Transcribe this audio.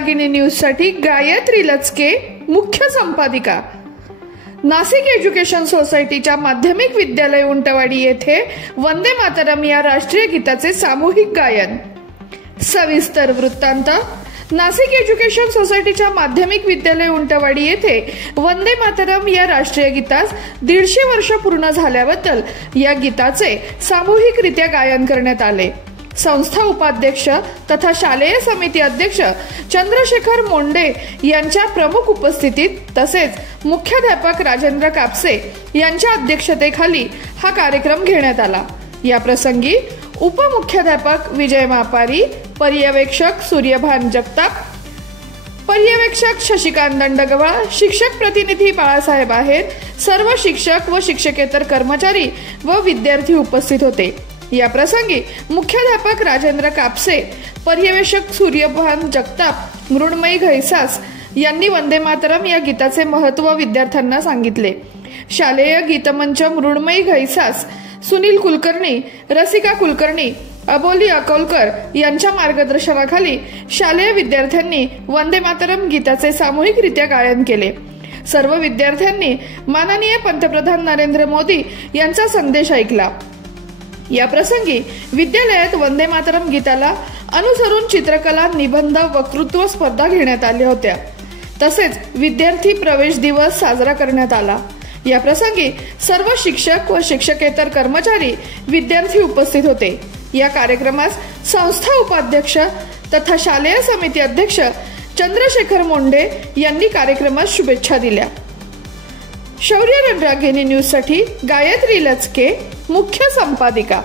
रणरागिणी news साठी गायत्री लचके, मुख्य संपादिका। नाशिक एज्युकेशन सोसायटीच्या माध्यमिक विद्यालय उंटवाडी येथे वंदे मातरम या राष्ट्रीय गीताचे सामूहिक गायन। सविस्तर वृत्तांत। नाशिक एज्युकेशन सोसायटीच्या माध्यमिक विद्यालय उंटवाडी येथे वंदे मातरम या राष्ट्रीय गीतास 150 वर्ष पूर्ण झाल्याबद्दल या गीताचे सामूहिकरित्या गायन करण्यात आले। संस्था उपाध्यक्ष तथा शालेय समिती अध्यक्ष चंद्रशेखर मोंडे यांच्या प्रमुख उपस्थितीत तसेच मुख्याध्यापक राजेंद्र कापसे यांच्या अध्यक्षतेखाली हा कार्यक्रम घेण्यात आला। या प्रसंगी उपमुख्याध्यापक विजय मापारी, पर्यवेक्षक सूर्यभान जगताप, पर्यवेक्षक शशिकांत दंडगवाळ, शिक्षक प्रतिनिधी बाळासाहेब आहेर, सर्व शिक्षक व शिक्षकेतर कर्मचारी व विद्यार्थी उपस्थित होते। या प्रसंगी मुख्याध्यापक राजेंद्र कापसे, पर्यवेक्षक सूर्यभान जगताप, मृण्मयी घैसास यांनी वंदे मातरम या गीताचे महत्त्व विद्यार्थ्यांना सांगितले। शालेय गीतमंच मृण्मयी घैसास, सुनील कुलकर्णी, रसिका कुलकर्णी, अबोली अकोलकर यांच्या मार्गदर्शनाखाली शालेय विद्यार्थ्यांनी वंदे मातरम गीताचे सामूहिकरित्या गायन केले। सर्व विद्यार्थ्यांनी माननीय पंतप्रधान नरेंद्र मोदी यांचा संदेश ऐकला। या प्रसंगी विद्यालयात वंदे मातरम गीताला अनुसरून चित्रकला, निबंध, वक्तृत्व स्पर्धा घेण्यात आल्या होत्या। तसेच विद्यार्थी प्रवेश दिवस साजरा करण्यात आला। या प्रसंगी सर्व शिक्षक व शिक्षकेतर कर्मचारी, विद्यार्थी उपस्थित होते। या कार्यक्रमास संस्था उपाध्यक्ष तथा शालेय समिती अध्यक्ष चंद्रशेखर मोंडे यांनी कार्यक्रमास शुभेच्छा दिल्या। शौर्य रणरागिणी न्यूज साठी गायत्री लचके, मुख्य संपादिका।